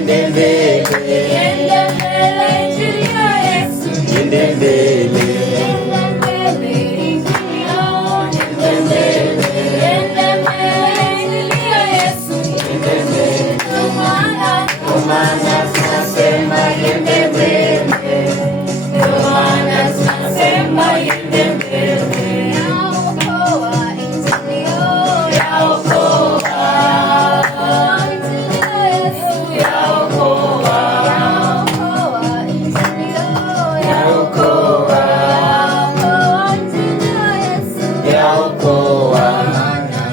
iende mbele, Injili ya Yesu iende mbele, kwa maana tunasema iende mbele, kwa maana tunasema iende mbele, yaokoa,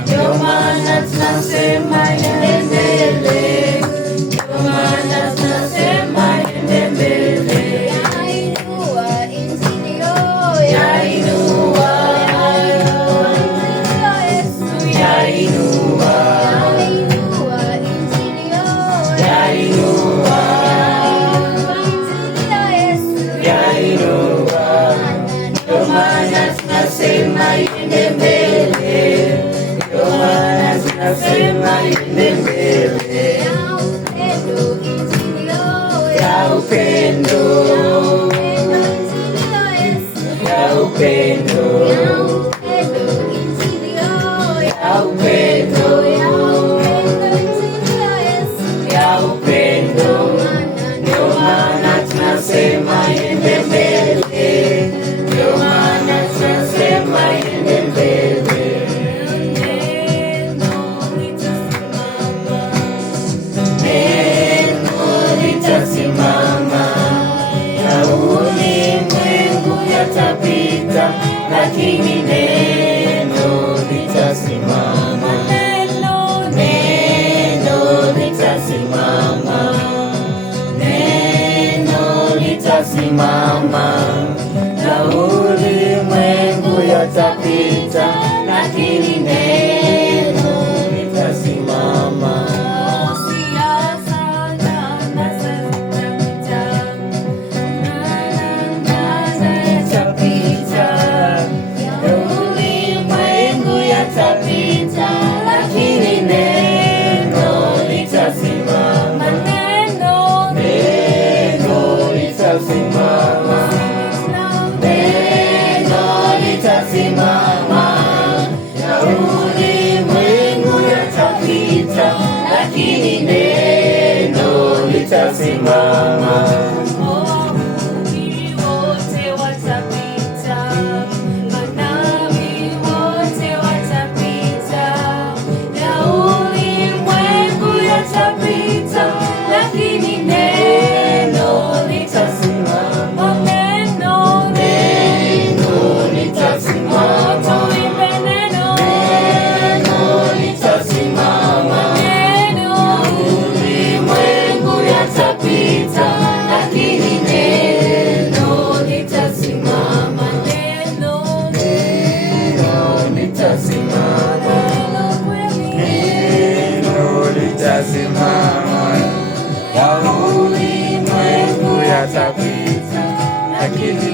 ndio maana tunasema iende mbele, ndio maana tunasema iende mbele, yainua, ndio maana tunasema iende mbele, ndio maana tunasema iende mbele, ya upendo, ya upendo, ya upendo, ya upendo, ndio maana tunasema iende mbele, ndio maana tunasema iende mbele. Neno litasimama, na ulimwengu yatapita, lakini neno litasimama. Neno litasimama, neno litasimama, na ulimwengu yatapita, lakini neno litasimama. Ulimwengu yatapita, lakini neno litasimama. Neno litasimama, neno litasimama, na ulimwengu yatapita, lakini neno litasimama. Litasimama, ya ulimwengu yatapita, lakini